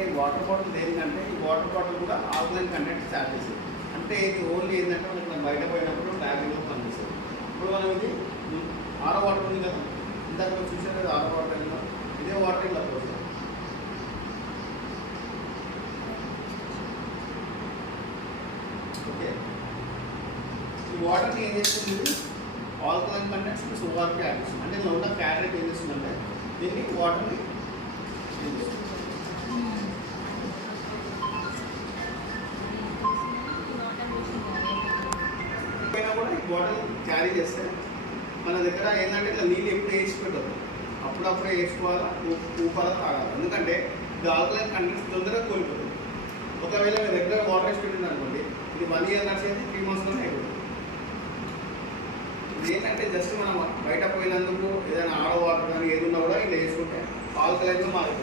అంటే ఈ water bottle ఏంటంటే ఈ వాటర్ బాటిల్ కూడా ఆల్కలైన్ కంటెంట్ స్టార్ట్ చేసేది. అంటే ఇది ఓన్లీ ఏంటంటే మనకి బయట పోయినప్పుడు బ్యాగ్లో కనిపిస్తుంది. ఇప్పుడు మనం ఇది ఆరో వాటర్ ఉంది కదా, ఇందాక మనం చూసాం కదా ఆరో వాటర్ అయినా ఇదే వాటర్ ఇలా పోతుంది. ఓకే, ఈ వాటర్ని ఏం చేస్తుంది, alkaline contents plus ORP add చేస్తుంది. అంటే ఇందులో ఉన్న క్యాటరేట్ ఏం చేస్తుందంటే దీన్ని వాటర్ని ఏం చేస్తుంది. కూడా ఈ బాటిల్ క్యారీ చేస్తే మన దగ్గర ఏంటంటే ఇట్లా నీళ్ళు ఎప్పుడు వేసి పెట్టదు, అప్పుడప్పుడే వేసుకోవాలా, ఊపాలా, తాగాలి. ఎందుకంటే ఇది ఆల్కలైన్ కంటెంట్స్ తొందరగా కోల్పోతుంది. ఒకవేళ మీరు రెగ్యులర్ వాటర్ వేసి పెట్టింది అనుకోండి, ఇది 1 year నడిచేది 3 monthsలోనే అయిపోతుంది. ఇది ఏంటంటే జస్ట్ మనం బయట పోయినందుకు ఏదైనా ఆరో వాటర్ కానీ ఏది ఉన్నా కూడా ఇలా వేసుకుంటే ఆల్కలైన్గా మారుతుంది.